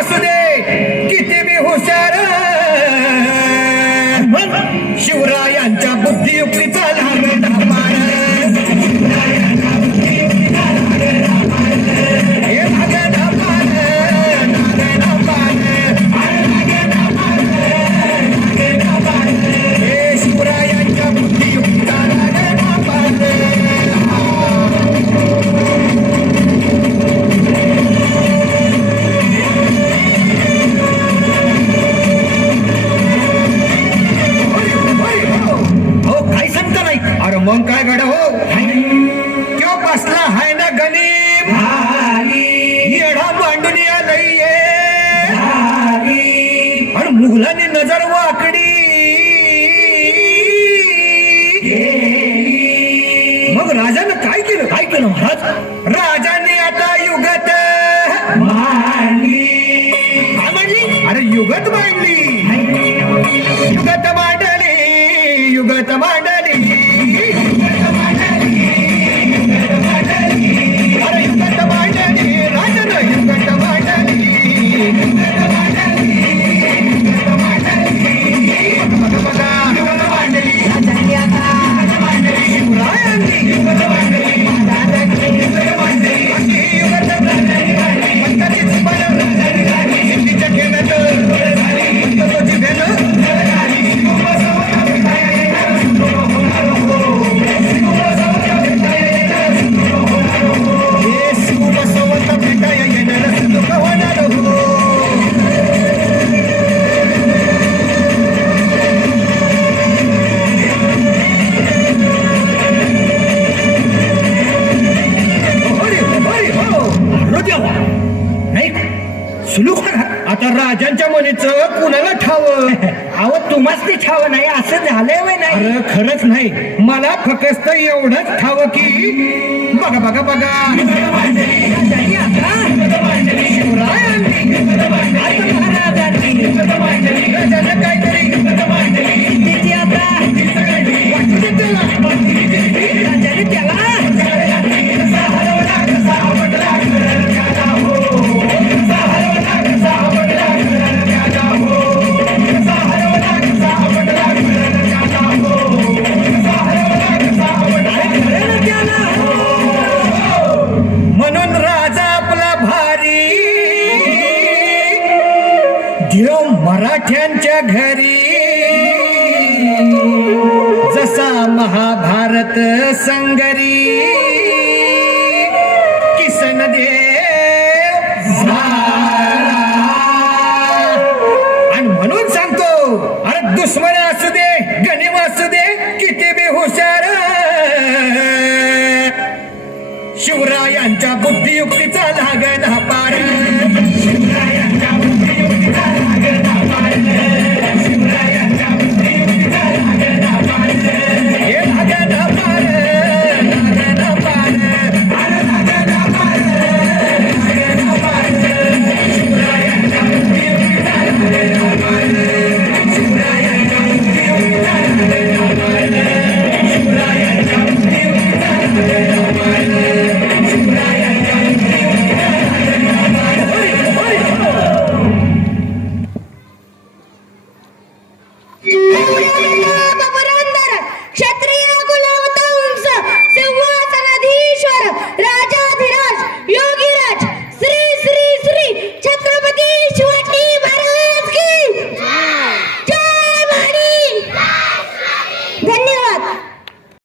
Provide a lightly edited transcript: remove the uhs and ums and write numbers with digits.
असू दे किती बी हुशार, शिवरायांच्या बुद्धियुक्तीचा लागला पार, हे लागला पार, लागला पार, हे शिवरायांच्या बुद्धियुक्तीचा लागला पार. अरे मग काय घड हो क्यों बसला हाय ना गनीम येडा मांडून आलंय आणि मुघलांनी नजर वाकडी, मग राजानं काय केलं महाराज? राजाने आता युगत मांडली. काय मांडली? अरे युगत मांडली, युगत मांडली, युगत मांडली. अरे युगत मांडली, राजानं युगत मांडली. बघा बघा युगत मांडली, राजांनी आता शिवरायांनी युगत मांडली, युगत मांडली, युगत मांडली. पंताचीच बरं हिंदीच्या घेण्यात पंताची भेट आता राजांच्या मनीचं कुणाला ठाव? अहो तुम्हाच ते ठाव नाही असं झालंय वय नाही? अरे खरंच नाही, मला फक्त एवढंच ठाव की बघा बघा बघा राजांनी काहीतरी तिची आता राजाने त्याला म्हणून राजा आपला भारी देव मराठ्यांच्या घरी, जसा महाभारत संगरी किसन देव झाला. आणि म्हणून सांगतो, अरे दुश्मन असू दे गनिम असू दे किती बी हुशार, शिवरायांच्या बुद्धियुक्तीचा लागण